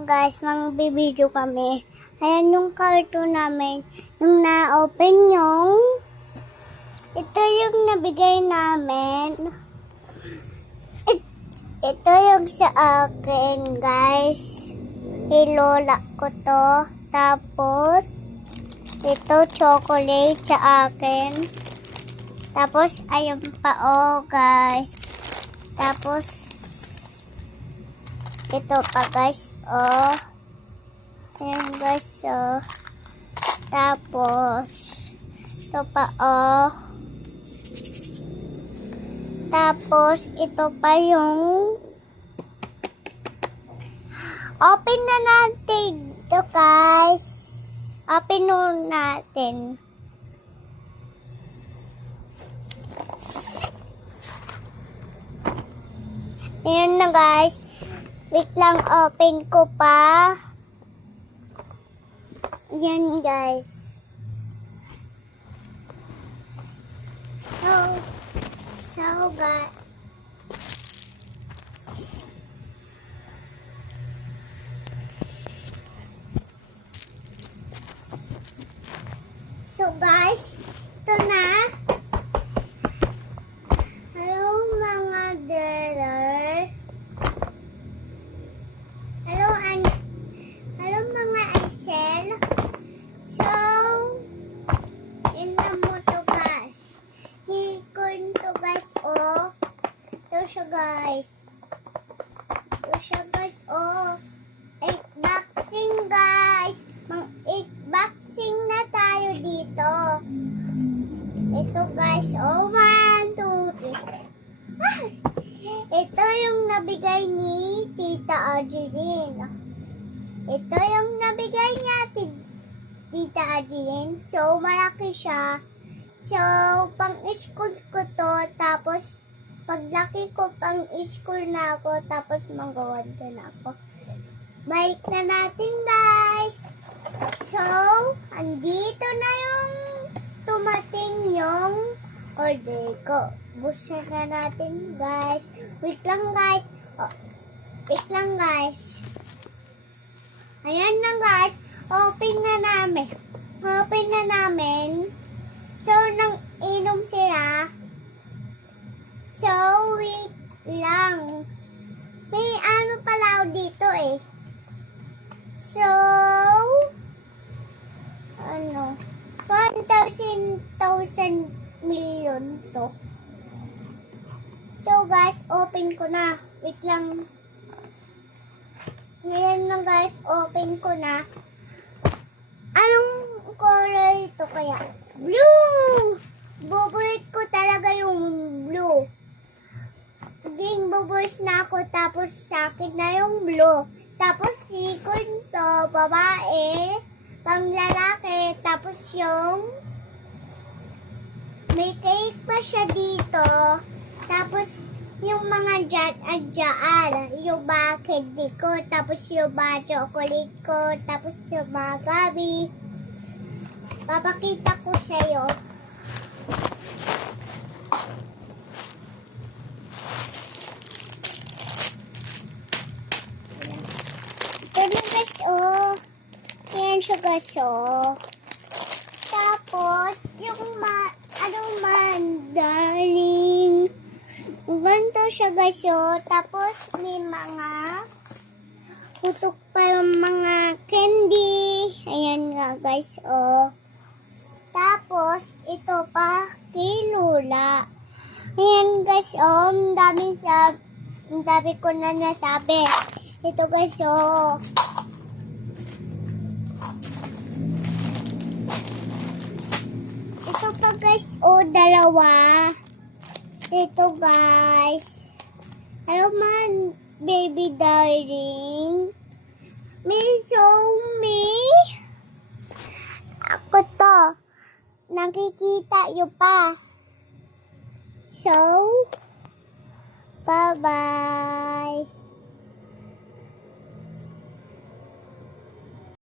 guys, magbibideo kami. Ayan yung cartoon namin. Yung na-open yung ito yung nabigay namin. Ito yung sa akin guys. Kay lola ko to. Tapos ito chocolate sa akin. Tapos ayun pa guys. Tapos ito pa guys ayan guys tapos ito pa tapos ito pa yung open na natin ito guys, open natin. Ayan na guys. Wait lang, open ko pa. Ayan guys. So guys. So guys, ito na. Hello mga dealer. Hello mga Aisel. So, yun na mo to guys. Hikon to guys ito siya guys. Boxing guys. Boxing na tayo dito. Ito guys, 1, 2, 3. Ito yung nabigay ni Tita Angeline. Ito yung nabigay niya Tita Angeline. So, malaki siya. So, pang-school ko to. Tapos, paglaki ko, pang-school na ako. Tapos, mag-1 na ako. Balik na natin, guys. So, andito na yung tumating yung order ko. Buksan na natin, guys. Wait lang, guys. Wait lang, guys. Ayan na, guys. Open na namin. So, nang inom sila. So, wait lang. May ano pala dito So, 1,000 million to. So guys, open ko na. Wait lang. Ngayon na guys, open ko na. Anong color ito kaya? Blue! Favorite ko talaga yung blue. Ging buburs na ako tapos sa akin na yung blue. Tapos second to, babae, pang lalaki, tapos yung may cake pa siya dito. Tapos yung mga dyan, yung ba candy ko, tapos yung ba chocolate ko, tapos yung mga gabi. Papakita ko sa'yo. Ito na guys, Ayan siya guys, Tapos, yung mandarin. Ganito siya guys, Tapos, may mga putok pa mga candy. Ayan nga guys, Tapos, ito pa kay Lola. Ayan guys, ang dami ko na nasabi. Ito guys, Ito pa guys, dalawa. Ito guys. Hello man, baby darling. Me. Ako to. Nakikita nyo pa. So, bye-bye.